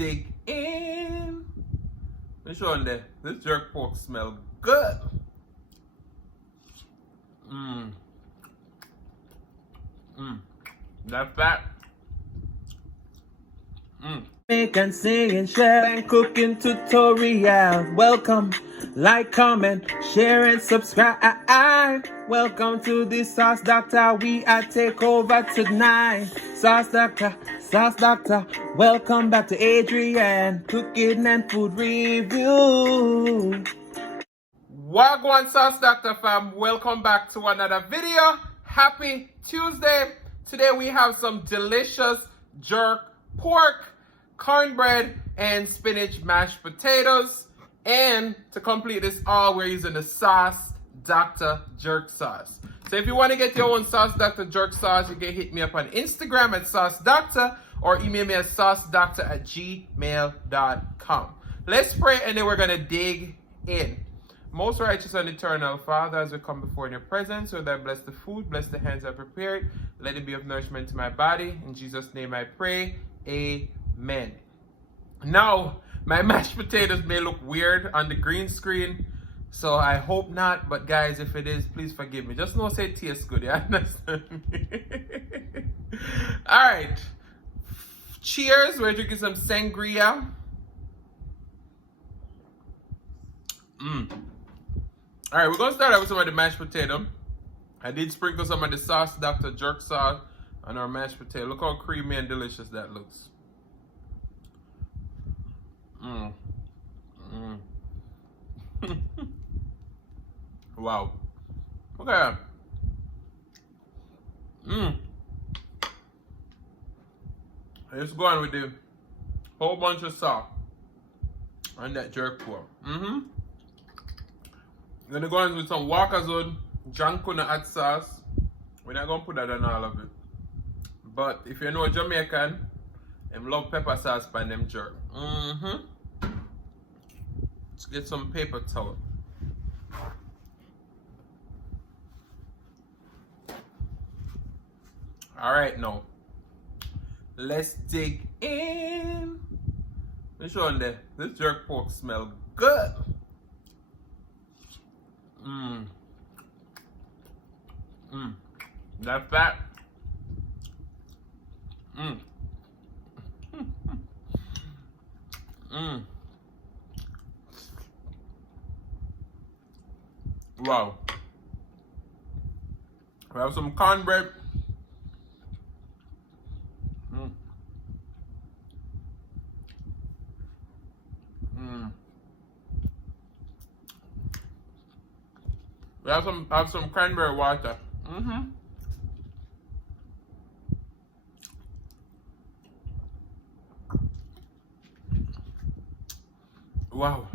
dig in. Let me show you there. This jerk pork smell good. That fat. Jamaican singing, share and cooking tutorial. Welcome, like, comment, share and subscribe. Welcome to the Sauce Dackta. We are take over tonight. Sauce Dackta, Sauce Dackta. Welcome back to Adrian, cooking and food review. Wagwan Sauce Dackta fam, welcome back to another video. Happy Tuesday. Today we have some delicious jerk pork, cornbread, and spinach mashed potatoes. And to complete this all, we're using the Sauce Dackta jerk sauce. So if you want to get your own Sauce Dackta jerk sauce, you can hit me up on Instagram at Sauce Dackta or email me at saucedackta@gmail.com. Let's pray and then we're going to dig in. Most righteous and eternal Father, as we come before in your presence, so that bless the food, bless the hands I prepared, let it be of nourishment to my body. In Jesus' name I pray. Amen. Now, my mashed potatoes may look weird on the green screen, so I hope not, but guys, if it is, please forgive me. Just know say it tastes good, you understand me? Alright. Cheers, we're drinking some sangria. Alright, we're going to start out with some of the mashed potato. I did sprinkle some of the Sauce Dackta jerk sauce on our mashed potato. Look how creamy and delicious that looks. Wow. Okay. Let's go on with the whole bunch of sauce on that jerk pork. I'm gonna go on with some Walkerswood jonkanoo hot sauce. We're not gonna put that on all of it. But if you know a Jamaican, them love pepper sauce by them jerk. Let's get some paper towel. Alright now. Let's dig in. Let's show you there. This jerk pork smell good. That fat. Wow. We have some cornbread. We have some cranberry water. Wow.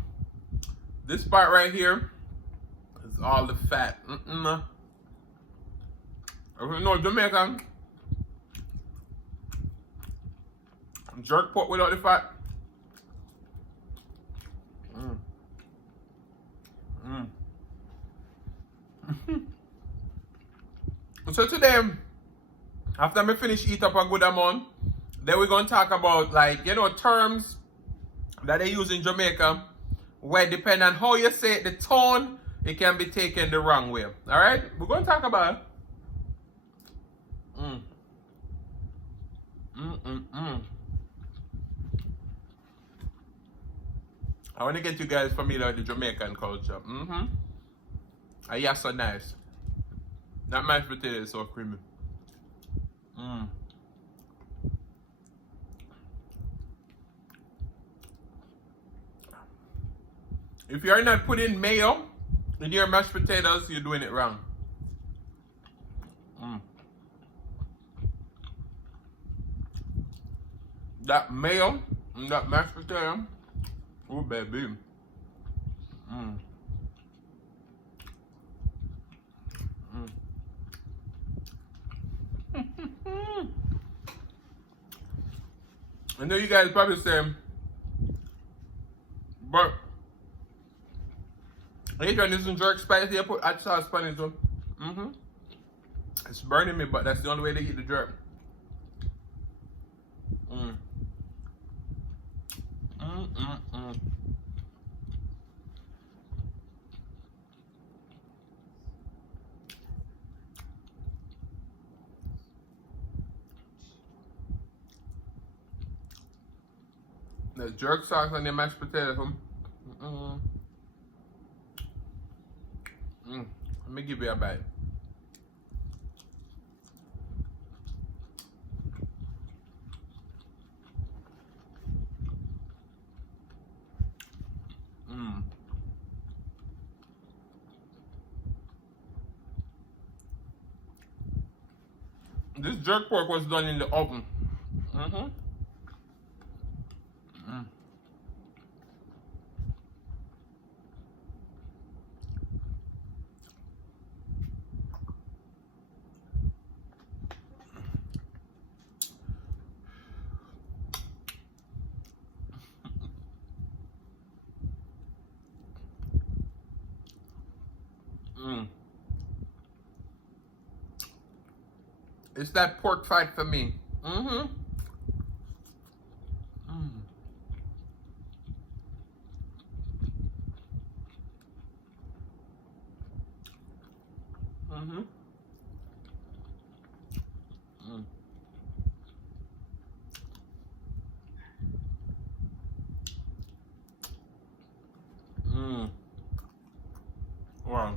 This part right here is all the fat. If you know Jamaican, jerk pork without the fat. So today, after me finish eat up a good amount, then we're going to talk about, like, you know, terms that they use in Jamaica, where depending on how you say it, the tone, it can be taken the wrong way. Alright? We're going to talk about I want to get you guys familiar with the Jamaican culture. Yeah, so nice. That mashed potato is so creamy. If you're not putting mayo in your mashed potatoes, you're doing it wrong. That mayo and that mashed potato, oh baby. I know you guys probably say, but Adrian, this is jerk spicy. I put hot sauce on it too. It's burning me, but that's the only way to eat the jerk. The jerk sauce on the mashed potato. Let me give you a bite. This jerk pork was done in the oven. It's that pork fight for me. Wow.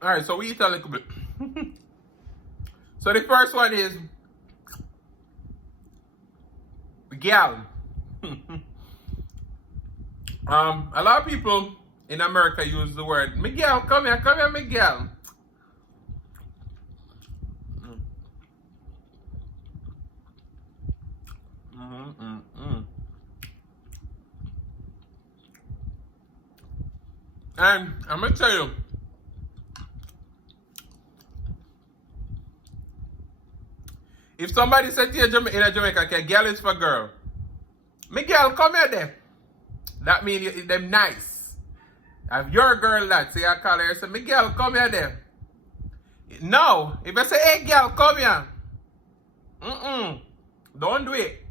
All right, so we eat a little bit. So the first one is gal. A lot of people in America use the word Miguel. Come here, Miguel. And I'm gonna tell you, if somebody said to you in a Jamaica, okay, girl is for girl. Miguel, come here there. That means them nice. If you're a girl that, say I call her, say, Miguel, come here there. No, if I say, hey girl, come here. Don't do it.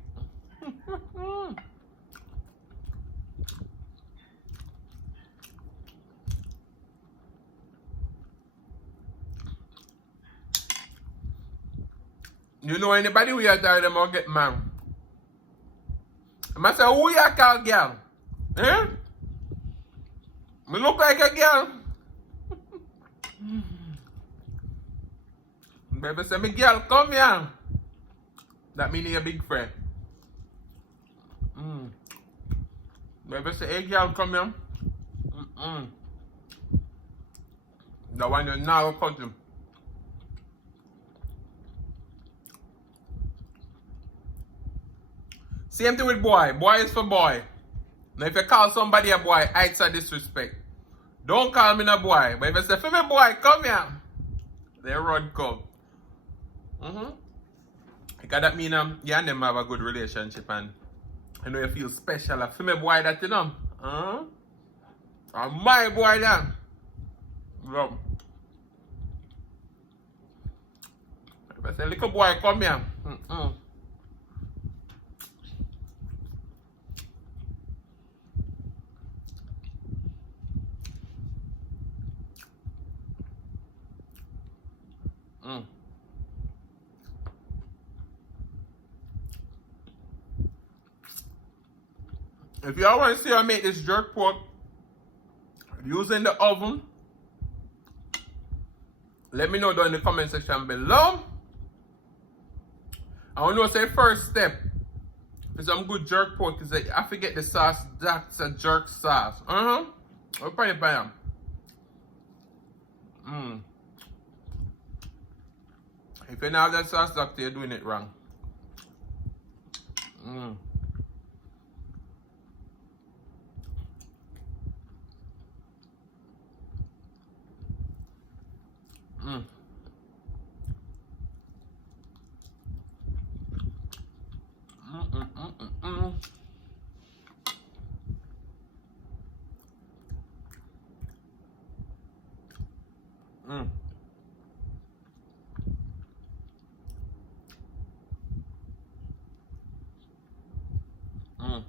You know anybody who you tell them or get married? I say, who you call girl? Eh? Me look like a girl. Baby say, me girl, come here. That means you're a big friend. Baby say, hey girl, come here. That one you now cut him. Same thing with boy. Boy is for boy. Now if you call somebody a boy, it's a disrespect. Don't call me a boy. But if you say, for me boy, come here. They run come. Because that means you and them have a good relationship and you know you feel special. For me boy that you know. And my boy that. If I say, little boy, come here. If y'all want to see how I make this jerk pork using the oven, let me know down in the comment section below. I want to say first step for some good jerk pork is that you have to get the Sauce Dackta jerk sauce. I'll put it by If you don't have that Sauce Dackta, you're doing it wrong. Mm. Mm.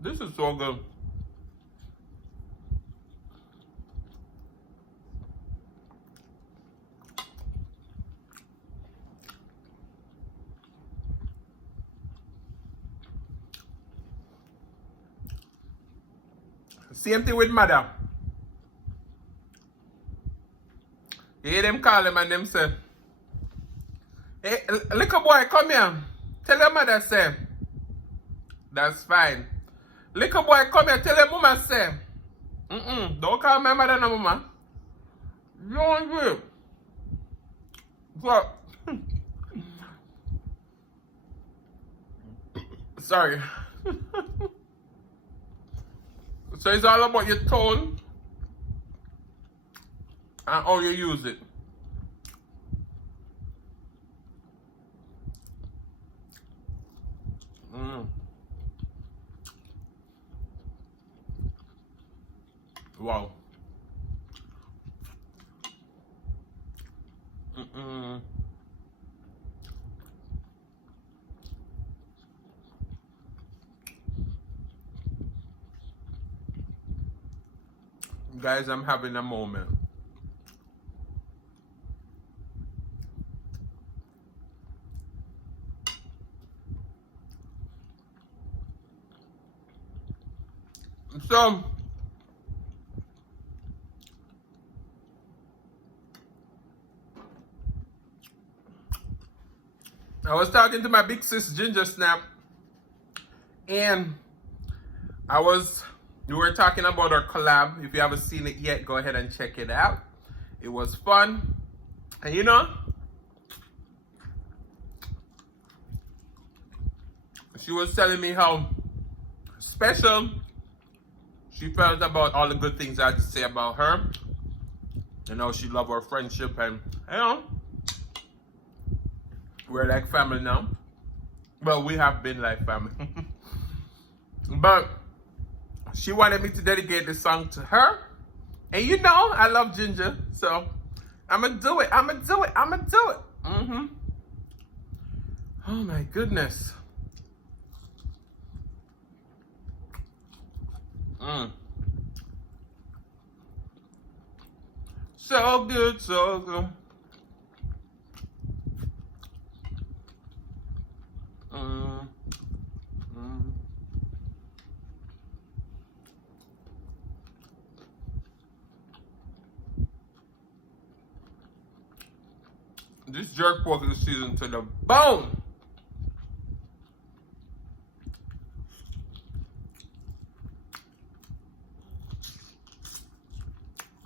This is so good. Same thing with mother. You hear them call them and them say, hey, little boy, come here. Tell your mother, say, that's fine. Little boy, come here. Tell your mama, say, don't call my mother no mama. Don't do it. So, sorry. So it's all about your tone and how you use it. Wow. Guys, I'm having a moment. So, I was talking to my big sis Ginger Snap, and we were talking about our collab. If you haven't seen it yet, go ahead and check it out. It was fun. And you know, she was telling me how special she felt about all the good things I had to say about her. You know, she loved our friendship, and you know, we're like family now. Well, we have been like family. But she wanted me to dedicate this song to her. And you know, I love Ginger. So, I'ma do it. I'ma do it. I'ma do it. Oh my goodness. So good, so good. This jerk pork is seasoned to the bone.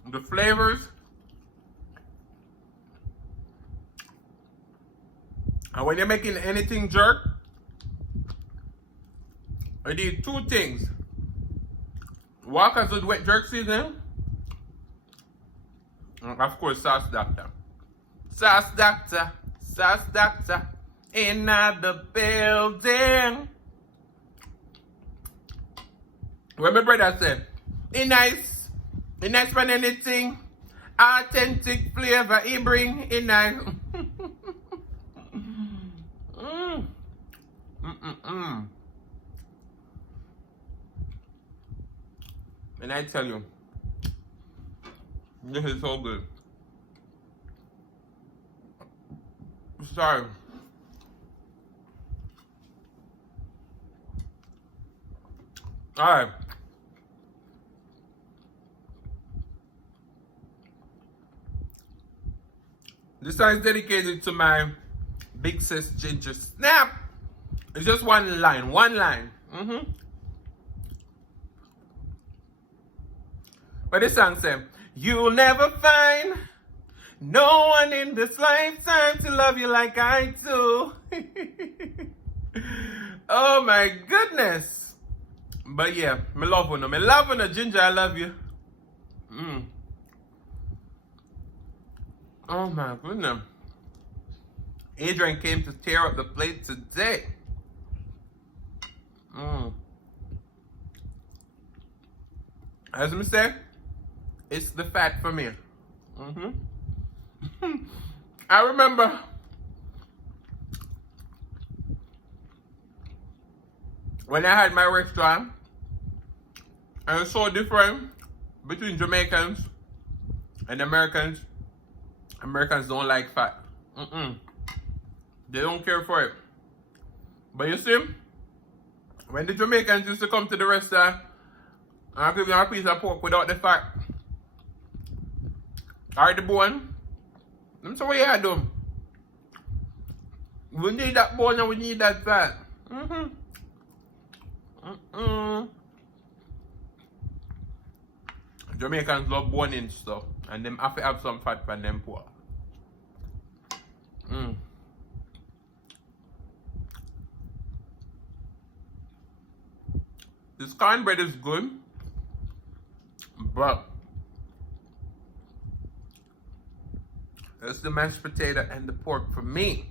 The flavors. And when you're making anything jerk, I need two things. Walkerswood wet jerk seasoning. And of course, Sauce Dackta. Sauce Dackta. Sauce Dackta. In the building. What my brother said. He nice for anything. Authentic flavor he bring. He nice. And I tell you, this is so good. Sorry. Alright. This song is dedicated to my big sis Ginger Snap. It's just one line. But this song says, you'll never find no one in this lifetime to love you like I do. Oh my goodness. But yeah, me love you. Me love you, Ginger, I love you. Oh my goodness. Adrian came to tear up the plate today. As I say, it's the fat for me. I remember when I had my restaurant, and it's so different between Jamaicans and Americans. Americans don't like fat. They don't care for it. But you see, when the Jamaicans used to come to the restaurant, I'll give you a piece of pork without the fat. Or the bone. Let me say what you do. We need that bone and we need that fat. Jamaicans love bone and stuff. And them have to have some fat for them pork. This cornbread is good, but it's the mashed potato and the pork for me.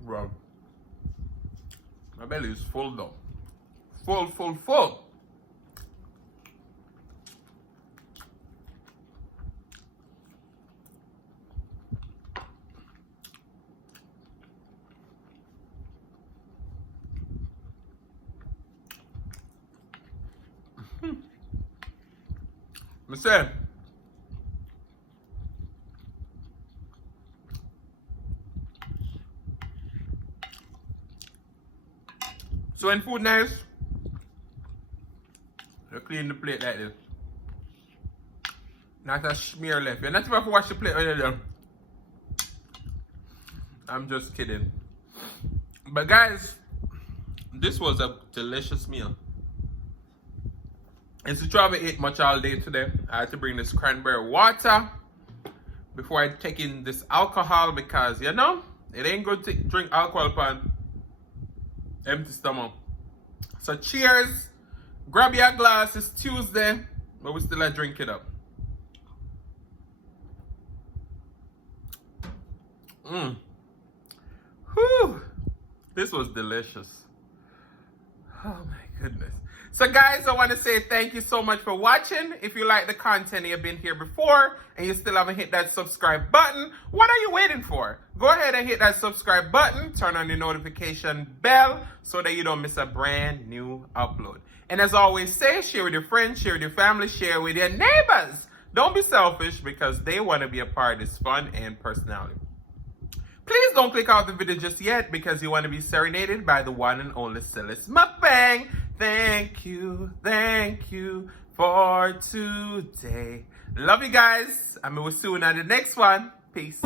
Bro, my belly is full though. Full. Mister, so when food nice, you clean the plate like this. Not a smear left. You're not supposed to wash the plate when you're done. I'm just kidding. But guys, this was a delicious meal. And since I haven't ate much all day today, I had to bring this cranberry water before I take in this alcohol because, you know, it ain't good to drink alcohol on empty stomach. So cheers. Grab your glass. It's Tuesday, but we still drink it up. Whew. This was delicious. Oh my goodness. So guys, I want to say thank you so much for watching. If you like the content, you've been here before and you still haven't hit that subscribe button, what are you waiting for? Go ahead and hit that subscribe button, turn on the notification bell so that you don't miss a brand new upload. And as I always say, share with your friends, share with your family, share with your neighbors. Don't be selfish because they want to be a part of this fun and personality. Please don't click out the video just yet because you want to be serenaded by the one and only Celeste Mukbang. Thank you for today. Love you guys. I mean, we'll see you on the next one. Peace.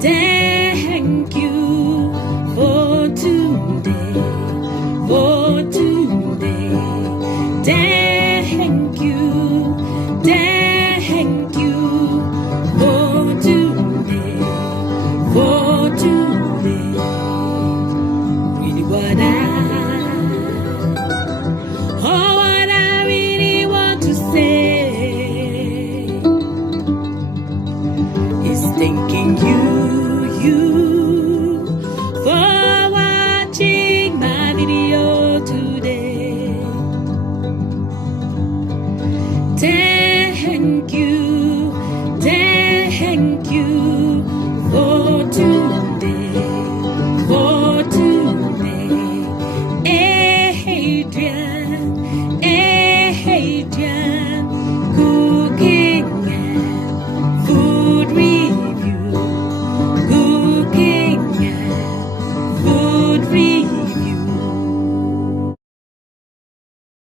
Thank you for today, for today.